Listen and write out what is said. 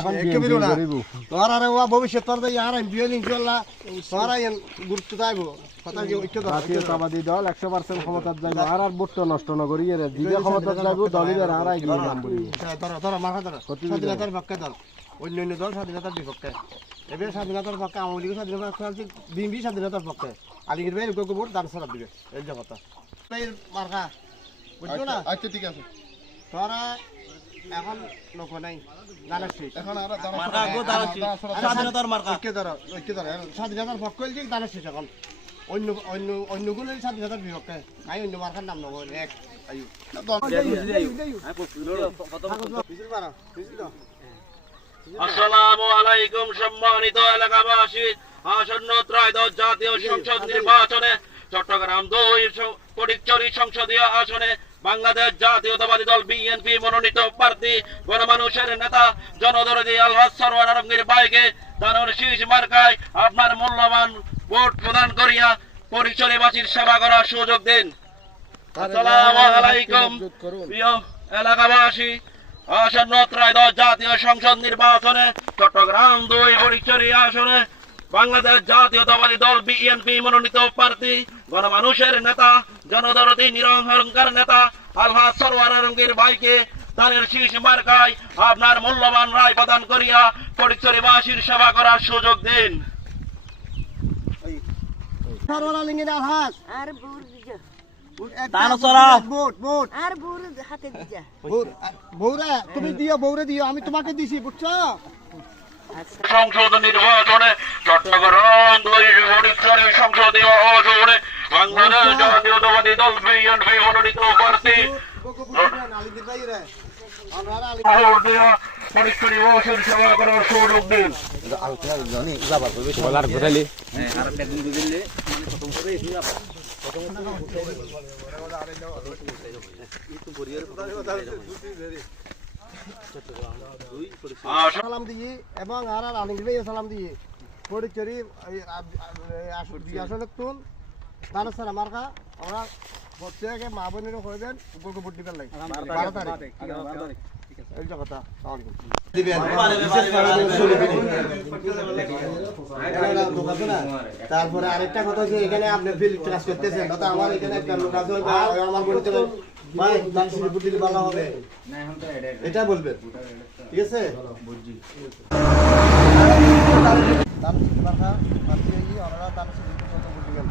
এখন তোর আর ভবিষ্যৎ তোর আর বিয়ল ইনশাল্লাহ তোর গুরুত্ব যাইব কথা কি ঐক্য জাতীয়তাবাদী দল 100% ক্ষমতার যাইব আর ভোট নষ্ট ন করি এর দিবে ক্ষমতার যাইব দলিবের আর আইগি নাম বলি ধর মাথা ধর স্বাধীনতার পক্ষে ধর অন্য দল স্বাধীনতার বিপক্ষে এবার স্বাধীনতার পক্ষে আওয়ামী লীগ স্বাধীনতার পক্ষে বিএনপি স্বাধীনতার পক্ষে আলিগির ভাই এরকম ভোট দান সরাব দিবে এই যে কথা মার্কা বুঝছো না আচ্ছা ঠিক আছে তোরা এখন লোক নাই এখন আর স্বাধীনতার মার্কা ঐক্য ধর স্বাধীনতার পক্ষে যে দানের শেষ এখন অন্য অন্য অন্যগুলো স্বাধীনতার বিপক্ষে নাই অন্য মার্কার নাম নেব এক আয়ু আসসালামু আলাইকুম সম্মানিত এলাকাবাসী। আসন্ন ত্রয়োদশ জাতীয় সংসদ নির্বাচনে চট্টগ্রাম 2 ফটিকছড়ি সংসদীয় আসনে বাংলাদেশ জাতীয়তাবাদী দল বিএনপি মনোনীত প্রার্থী গণমানুষের নেতা জনদরদী আলহাজ সরওয়ার আলমগীর ভাইকে দানের শীষ মার্কায় আপনার মূল্যবান ভোট প্রদান করিয়া ফটিকছড়িবাসীর সেবা করার সুযোগ দিন। আসসালামু আলাইকুম প্রিয় এলাকাবাসী। আসন্ন ত্রয়োদশ জাতীয় সংসদ নির্বাচনে চট্টগ্রাম 2 ফটিকছড়ি আসনে বাংলাদেশ জাতীয়তাবাদী দল বিএনপি মনোনীত প্রার্থী গণমানুষের নেতা জনদরদী নিরহংকার নেতা আলহাজ সরওয়ার আলমগীর ভাইকে দানের শীষ মার্কায় আপনার মূল্যবান রায় প্রদান করিয়া ফটিকছড়িবাসীর সেবা করার সুযোগ দিন। সরওয়ার আলমগীর আলহাজ আর বুর দিজা আর বুর হাতে দিজা বৌরা তুমি দিও বৌরে দিও আমি তোমাকে দিছি বুঝছো সংসদ নির্বাচনে চট্টগ্রাম 2 ফটিকছড়ি সংসদীয় আসনে বাংলাদেশ জাতীয়তাবাদী দল বিএনপি মনোনীত প্রার্থী ফটিকছড়িবাসীর সেবা করার সুযোগ দিন। সালাম দিয়ে এবং আর আলমগীর ভাই সালাম দিয়ে ফটিকছড়ি আসলে তুন দানের সারা মার্কা আমরা প্রত্যেকে মা বোনেরও করে দেন উপরকে ভোট দিবেন লাগে 12 তারিখ এই যে কথা তারপরে আরেকটা কথা হচ্ছে এখানে আপনি ফিল্ড ক্লাস করতেছেন দাদা আমার এখানে একটা লোক আছে আমার বলতে ভাই দান ভোট দিলে ভালো হবে এটা বলবেন ঠিক আছে বুঝছি দান মার্কা মার্কা ওনারা দান ভোট দিবেন